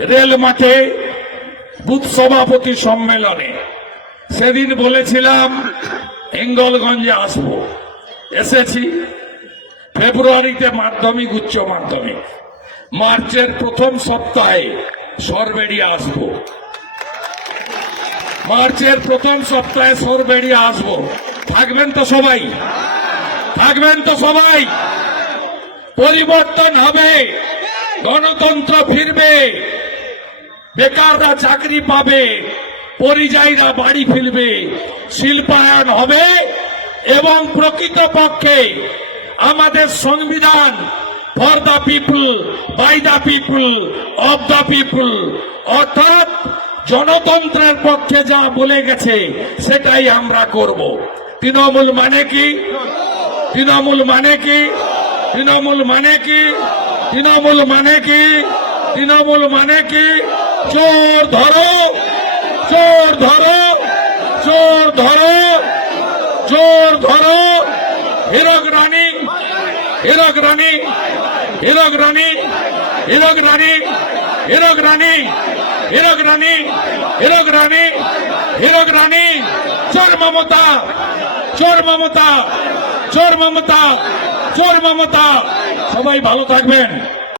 Rail মাঠে booth সভাপতি সম্মেলনে সেদিন বলেছিলাম হিঙ্গলগঞ্জে আসব। এসেছি। ফেব্রুয়ারিতে মাধ্যমিক, উচ্চ মাধ্যমিক। মার্চের প্রথম সপ্তাহে সরবেরিয়া আসব। মার্চের প্রথম সপ্তাহে সরবেরিয়া আসব। থাকবেন তো সবাই? থাকবেন তো সবাই? পরিবর্তন হবে। গণতন্ত্র ফিরবে, বেকাররা চাকরি পাবে, পরিযায়ীরা বাড়ি ফিরবে, শিল্পায়ন হবে এবং প্রকৃত পক্ষে আমাদের সংবিধান for the people by the people of the people অর্থাৎ জনতন্ত্রের পক্ষে যা বলে গেছে, সেটাই আমরা করব। তৃণমূল মানে কি? তৃণমূল মানে কি? তৃণমূল মানে কি? तृणमूल माने की, तृणमूल माने की चोर धरो चोर धरो चोर धरो चोर धरो। हिरक रानी हिरक रानी हिरक रानी हिरक रानी हिरक रानी हिरक रानी हिरक रानी हिरक रानी। चोर ममता चोर ममता चोर ममता चोर ममता। সবাই ভালো থাকবেন।